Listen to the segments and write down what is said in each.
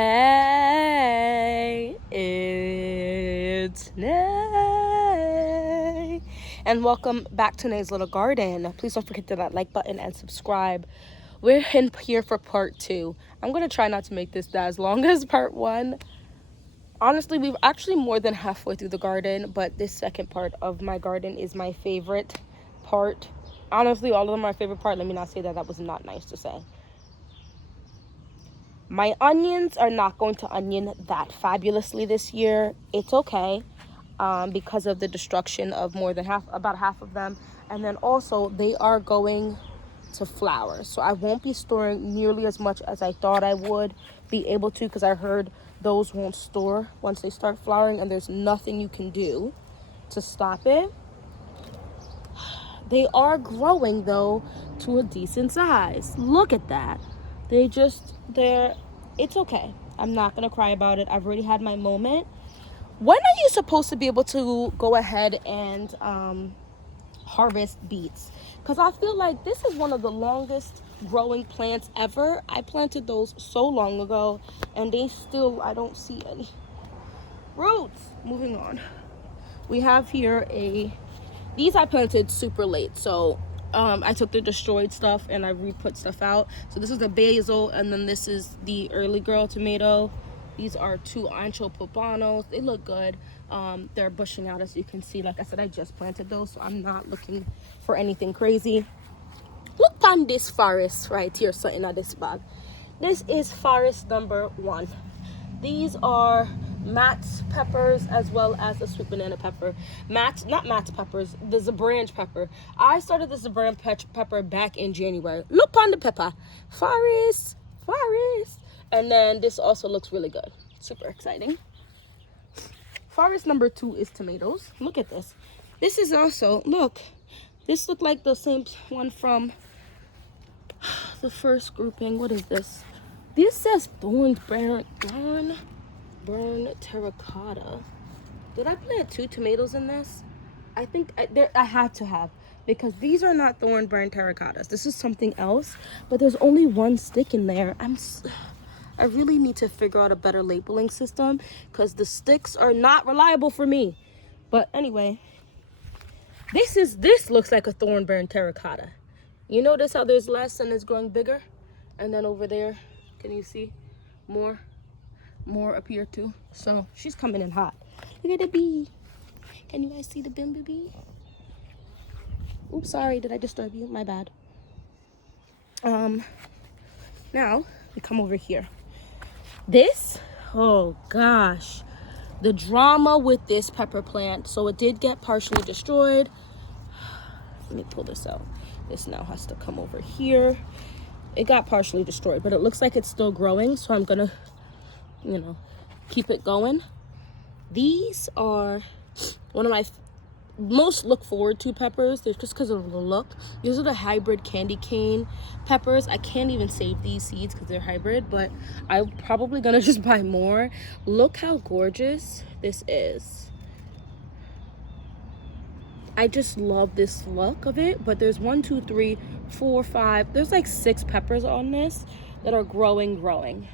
Hey, it's Nay, and welcome back to Nay's Little Garden. Please don't forget to that like button and subscribe. We're in here for part 2. I'm going to try not to make this as long as part 1. Honestly, we've actually more than halfway through the garden, but this second part of my garden is my favorite part. Honestly, all of them are my favorite part. Let me not say that. That was not nice to say. My onions are not going to onion that fabulously this year. It's okay because of the destruction of about half of them. And then also they are going to flower. So I won't be storing nearly as much as I thought I would be able to, because I heard those won't store once they start flowering and there's nothing you can do to stop it. They are growing though to a decent size. Look at that. It's okay. I'm not gonna cry about it. I've already had my moment. When are you supposed to be able to go ahead and harvest beets? Because I feel like this is one of the longest growing plants ever. I planted those so long ago and I don't see any roots. Moving on. We have here these I planted super late, so I took the destroyed stuff and I re-put stuff out. So this is the basil, and then this is the early girl tomato. These are 2 ancho pompanos. They look good. They're bushing out, as you can see. Like I said, I just planted those, so I'm not looking for anything crazy. Look on this forest right here, something in this bag. This is forest number 1. These are Matt's peppers as well as a sweet banana pepper. Not Matt's peppers, the Zabranch pepper. I started the Zabranch pepper back in January. Look on the pepper. Forest. And then this also looks really good. Super exciting. Forest number 2 is tomatoes. Look at this. This is also, look. This looked like the same one from the first grouping. What is this? This says burn terracotta. Did I plant 2 tomatoes in this? I think I had to have, because these are not burn terracottas. This is something else, but there's only 1 stick in there. I really need to figure out a better labeling system, because the sticks are not reliable for me. But anyway, this looks like a thornburn terracotta. You notice how there's less and it's growing bigger, and then over there, can you see more up here too? So she's coming in hot. Look at the bee. Can you guys see the bee? Oops, sorry, did I disturb you? My bad. Now we come over here. This, oh gosh, the drama with this pepper plant. So it did get partially destroyed. Let me pull this out. This now has to come over here. It got partially destroyed, but it looks like it's still growing, so I'm gonna, keep it going. These are one of my most look forward to peppers. They're just because of the look. These are the hybrid candy cane peppers. I can't even save these seeds because they're hybrid, but I'm probably gonna just buy more. Look how gorgeous this is. I just love this look of it. But there's 1, 2, 3, 4, 5. There's like 6 peppers on this that are growing.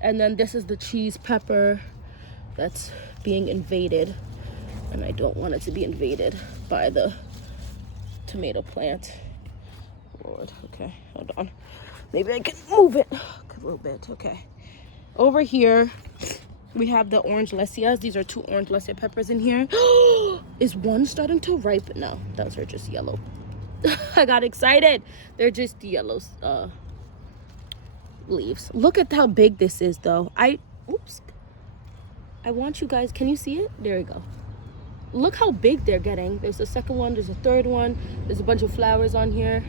And then this is the cheese pepper that's being invaded. And I don't want it to be invaded by the tomato plant. Lord, okay, hold on. Maybe I can move it a little bit, okay. Over here, we have the orange lessias. These are 2 orange lessia peppers in here. Is one starting to ripen? No, those are just yellow. I got excited. They're just yellow leaves. Look at how big this is though. I want you guys, can you see it? There you go. Look how big they're getting. There's a second one, there's a third one, there's a bunch of flowers on here.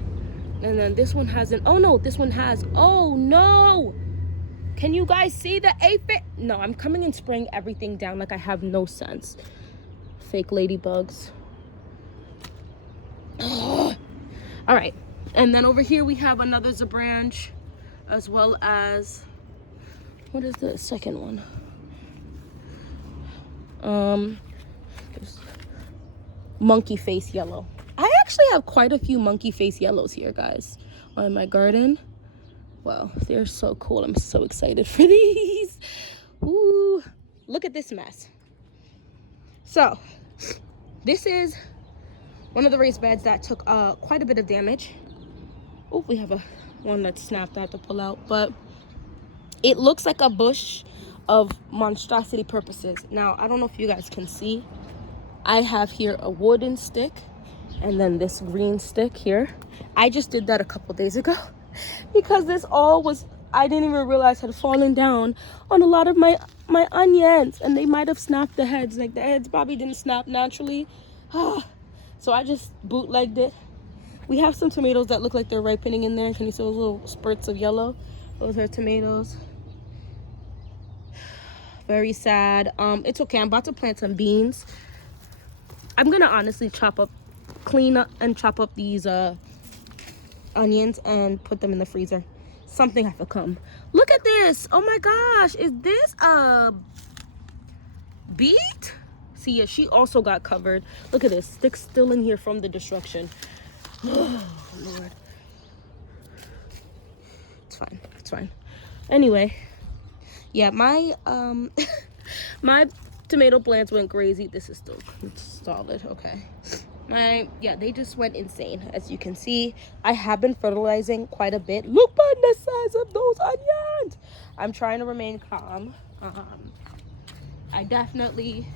And then this one hasn't. Oh no, this one has. Oh no! Can you guys see the aphid? No, I'm coming and spraying everything down like I have no sense. Fake ladybugs. All right, and then over here we have another Zabranch, as well as, what is the second one? There's monkey face yellow. I actually have quite a few monkey face yellows here, guys, on my garden. Wow, they're so cool. I'm so excited for these. Ooh, look at this mess. So this is one of the raised beds that took quite a bit of damage. Oh, we have one that snapped. I have to pull out, but it looks like a bush of monstrosity purposes. Now, I don't know if you guys can see. I have here a wooden stick and then this green stick here. I just did that a couple days ago because this all was, I didn't even realize had fallen down on a lot of my onions, and they might have snapped the heads. Like the heads probably didn't snap naturally. So I just bootlegged it. We have some tomatoes that look like they're ripening in there. Can you see those little spurts of yellow? Those are tomatoes. Very sad. It's okay. I'm about to plant some beans. I'm gonna honestly clean up and chop up these onions and put them in the freezer. Something has to come. Look at this. Oh my gosh, is this a beet? See, yeah, she also got covered. Look at this, sticks still in here from the destruction. Oh Lord. It's fine. Anyway, yeah, my my tomato plants went crazy. This is still solid. Okay. They just went insane. As you can see, I have been fertilizing quite a bit. Look at the size of those onions. I'm trying to remain calm. I definitely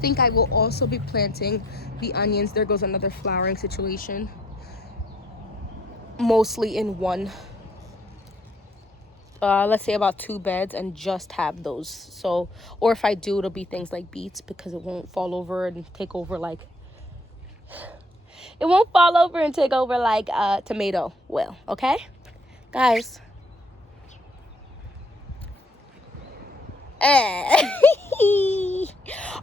think I will also be planting the onions. There goes another flowering situation. Mostly in one, let's say about 2 beds, and just have those. So, or if I do, it'll be things like beets, because it won't fall over and take over like tomato will. Okay, guys.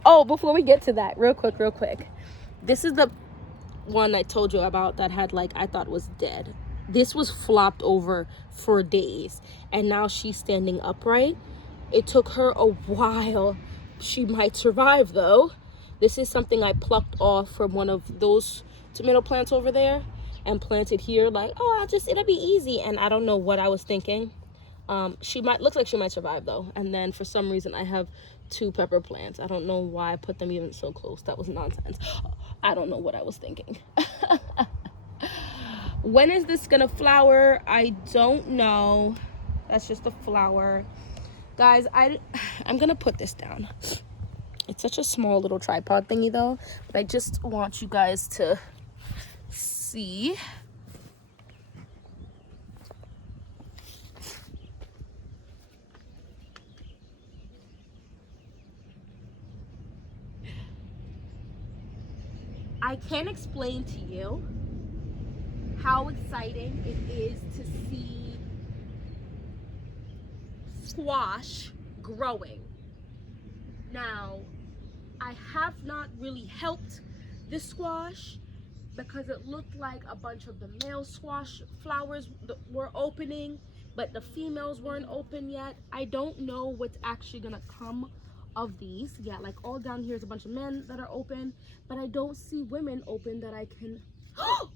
Oh, before we get to that, real quick, this is the one I told you about that had, like, I thought was dead. This was flopped over for days, and now she's standing upright. It took her a while. She might survive though. This is something I plucked off from one of those tomato plants over there and planted here, like, oh, it'll be easy. And I don't know what I was thinking. Looks like she might survive though. And then for some reason I have 2 pepper plants. I don't know why I put them even so close. That was nonsense. I don't know what I was thinking. When is this gonna flower? I don't know. That's just a flower. Guys, I'm gonna put this down. It's such a small little tripod thingy though, but I just want you guys to see. I can't explain to you how exciting it is to see squash growing. Now, I have not really helped this squash because it looked like a bunch of the male squash flowers were opening, but the females weren't open yet. I don't know what's actually gonna come of these. Yeah, like all down here is a bunch of men that are open, but I don't see women open that I can. Oh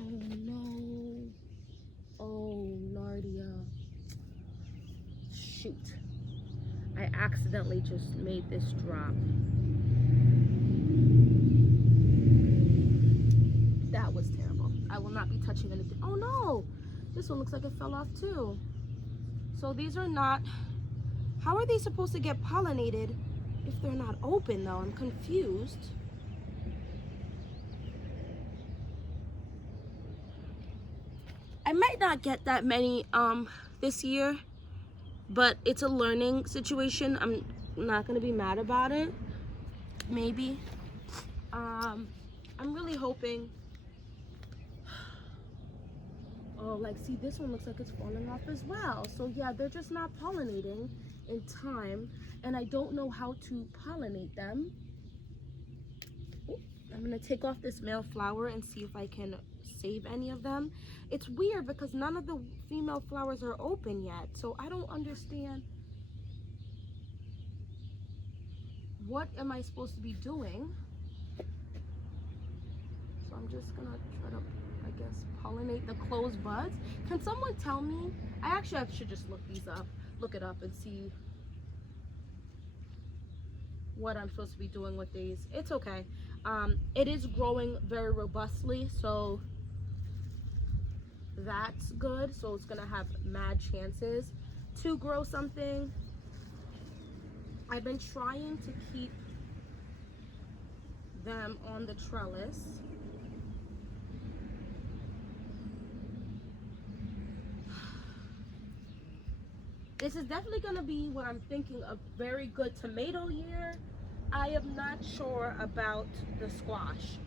no. Oh, Nardia. Shoot. I accidentally just made this drop. That was terrible. I will not be touching anything. Oh no! This one looks like it fell off too. So these are not... How are they supposed to get pollinated if they're not open though? I'm confused. I might not get that many this year, but it's a learning situation. I'm not gonna be mad about it. Maybe. I'm really hoping. Oh, like, see, this one looks like it's falling off as well. So yeah, they're just not pollinating in time, and I don't know how to pollinate them. Ooh, I'm gonna take off this male flower and see if I can save any of them. It's weird because none of the female flowers are open yet, so I don't understand. What am I supposed to be doing? So I'm just gonna try to like guess, pollinate the closed buds. Can someone tell me? I should just look it up and see what I'm supposed to be doing with these. It's okay. It is growing very robustly, so that's good. So it's gonna have mad chances to grow something. I've been trying to keep them on the trellis. This is definitely gonna be what I'm thinking, a very good tomato year. I am not sure about the squash.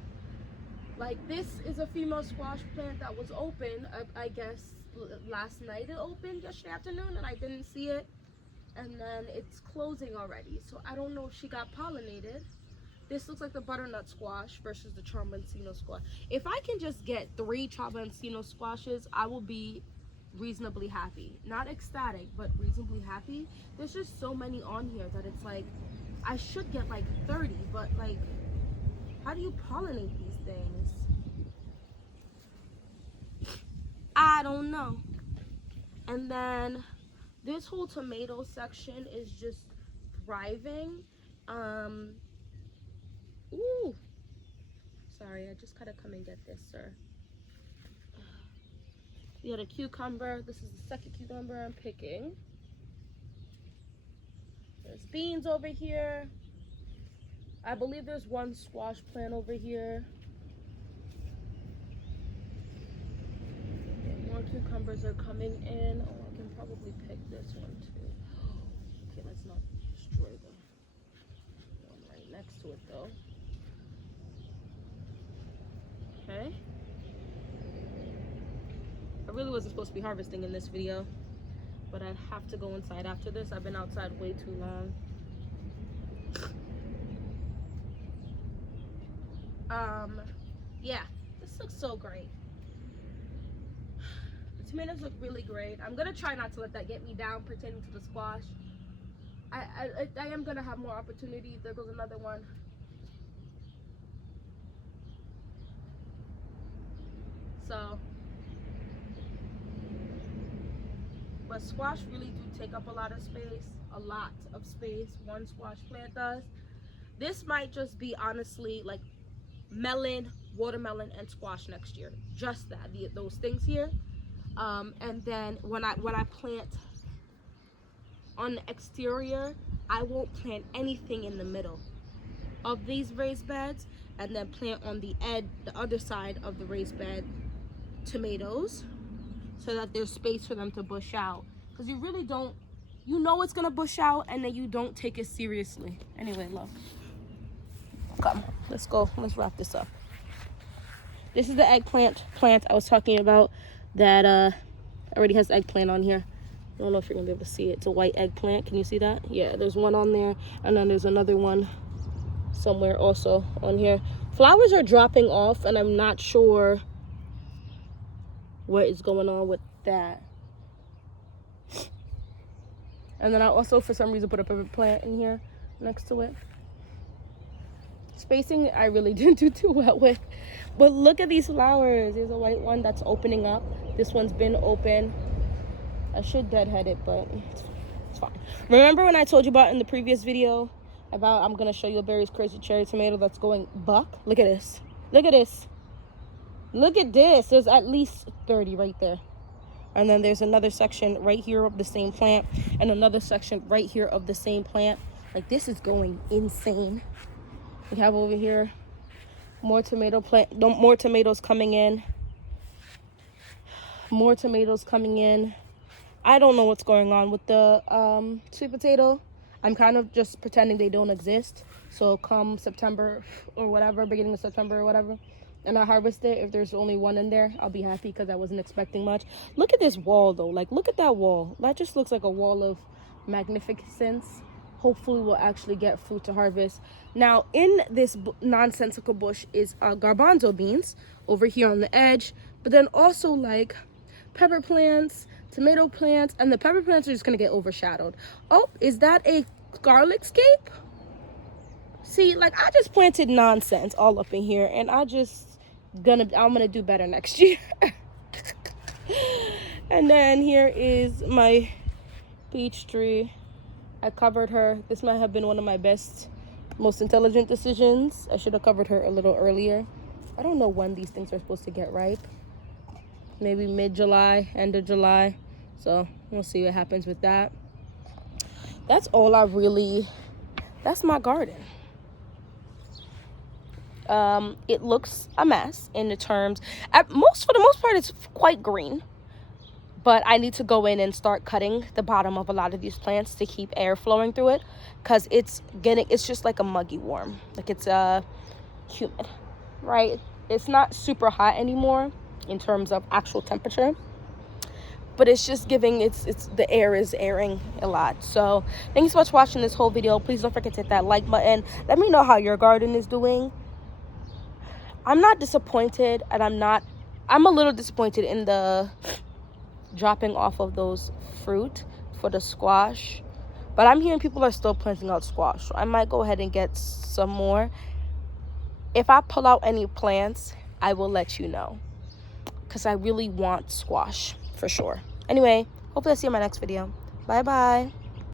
Like, this is a female squash plant that was open, I guess last night it opened, yesterday afternoon, and I didn't see it. And then it's closing already, so I don't know if she got pollinated. This looks like the butternut squash versus the Tramontino squash. If I can just get 3 Tramontino squashes, I will be reasonably happy. Not ecstatic, but reasonably happy. There's just so many on here that it's like, I should get like 30, but like, how do you pollinate these things? I don't know. And then this whole tomato section is just thriving. Ooh, sorry, I just gotta come and get this, sir. We had a cucumber. This is the second cucumber I'm picking. There's beans over here. I believe there's one squash plant over here. More cucumbers are coming in. Oh, I can probably pick this one too. Okay, let's not destroy the one right next to it though. Okay. I really wasn't supposed to be harvesting in this video, but I have to go inside after this. I've been outside way too long. Yeah, this looks so great. The tomatoes look really great. I'm gonna try not to let that get me down pertaining to the squash. I am gonna have more opportunities. There goes another one. So, but squash really do take up a lot of space. One squash plant does. This might just be honestly like melon, watermelon, and squash next year. Just that, those things here. And then when I plant on the exterior, I won't plant anything in the middle of these raised beds, and then plant on the other side of the raised bed tomatoes, so that there's space for them to bush out. Because you really don't, you know it's gonna bush out, and then you don't take it seriously. Anyway, love, come, let's go, let's wrap this up. This is the eggplant I was talking about that already has eggplant on here. I don't know if you're gonna be able to see it. It's a white eggplant. Can you see that? Yeah, there's one on there, and then there's another one somewhere also on here. Flowers are dropping off, and I'm not sure what is going on with that. And then I also, for some reason, put a pepper plant in here next to it. Spacing, I really didn't do too well with. But look at these flowers. There's a white one that's opening up. This one's been open. I should deadhead it, but it's fine. Remember when I told you about in the previous video about I'm going to show you a Berry's Crazy Cherry Tomato that's going buck? Look at this. Look at this. Look at this. There's at least 30 right there. And then there's another section right here of the same plant, and another section right here of the same plant. Like, this is going insane. We have over here more tomatoes coming in. More tomatoes coming in. I don't know what's going on with the sweet potato. I'm kind of just pretending they don't exist. So come September or whatever, beginning of September or whatever, and I harvest it, if there's only one in there, I'll be happy, because I wasn't expecting much. Look at this wall though. Like, look at that wall. That just looks like a wall of magnificence. Hopefully we'll actually get fruit to harvest. Now, in this nonsensical bush is garbanzo beans over here on the edge, but then also like pepper plants, tomato plants, and the pepper plants are just gonna get overshadowed. Oh, is that a garlic scape? See, like, I just planted nonsense all up in here, and I just I'm gonna do better next year. And then here is my peach tree. I covered her. This might have been one of my best, most intelligent decisions. I should have covered her a little earlier. I don't know when these things are supposed to get ripe. Maybe mid-July, end of July. So we'll see what happens with that. That's all that's my garden. It looks a mess in the terms, for the most part, it's quite green. But I need to go in and start cutting the bottom of a lot of these plants to keep air flowing through it, because it's just like a muggy warm. Like it's humid, right? It's not super hot anymore in terms of actual temperature, but it's just giving, the air is airing a lot. So thanks so much for watching this whole video. Please don't forget to hit that like button. Let me know how your garden is doing. I'm not disappointed, and I'm a little disappointed in the dropping off of those fruit for the squash, but I'm hearing people are still planting out squash, so I might go ahead and get some more. If I pull out any plants, I will let you know, because I really want squash for sure. Anyway, hopefully I'll see you in my next video. Bye bye.